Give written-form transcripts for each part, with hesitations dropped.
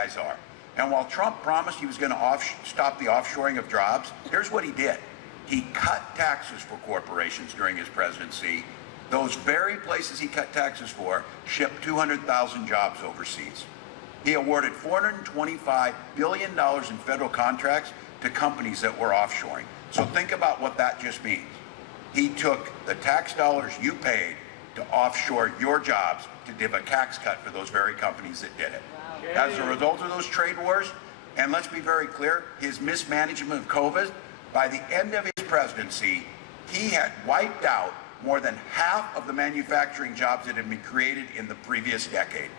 guys are. And while Trump promised he was going to stop the offshoring of jobs, here's what he did. He cut taxes for corporations during his presidency. Those very places he cut taxes for shipped 200,000 jobs overseas. He awarded $425 billion in federal contracts to companies that were offshoring. So think about what that just means. He took the tax dollars you paid to offshore your jobs to give a tax cut for those very companies that did it. Wow. As a result of those trade wars, and let's be very clear, his mismanagement of COVID, by the end of his presidency, he had wiped out more than half of the manufacturing jobs that had been created in the previous decade.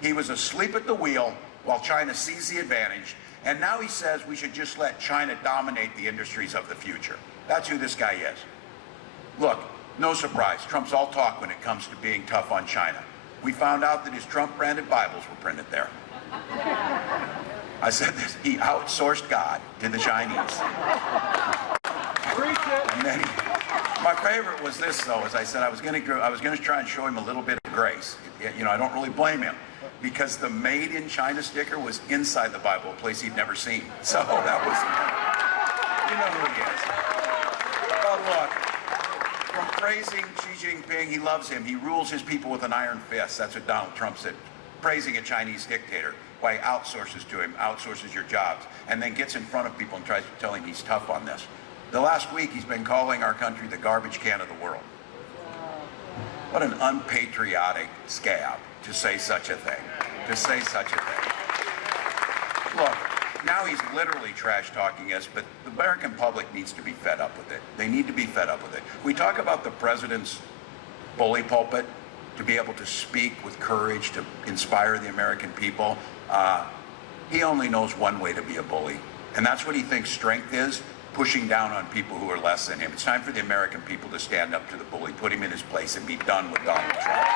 He was asleep at the wheel while China seized the advantage, and now he says we should just let China dominate the industries of the future. That's who this guy is. Look, no surprise, Trump's all talk when it comes to being tough on China. We found out that his Trump-branded Bibles were printed there. I said this, he outsourced God to the Chinese. And then my favorite was this, though, as I said, I was going to try and show him a little bit of grace. You know, I don't really blame him, because the Made in China sticker was inside the Bible, a place he'd never seen. So that was, you know who he is. But look, from praising Xi Jinping, he loves him. He rules his people with an iron fist. That's what Donald Trump said. Praising a Chinese dictator. Why he outsources to him, outsources your jobs, and then gets in front of people and tries to tell him he's tough on this. The last week, he's been calling our country the garbage can of the world. What an unpatriotic scab to say such a thing. To say such a thing. Look, now he's literally trash-talking us, but the American public needs to be fed up with it. They need to be fed up with it. We talk about the president's bully pulpit, to be able to speak with courage, to inspire the American people. He only knows one way to be a bully, and that's what he thinks strength is, pushing down on people who are less than him. It's time for the American people to stand up to the bully, put him in his place, and be done with Donald Trump.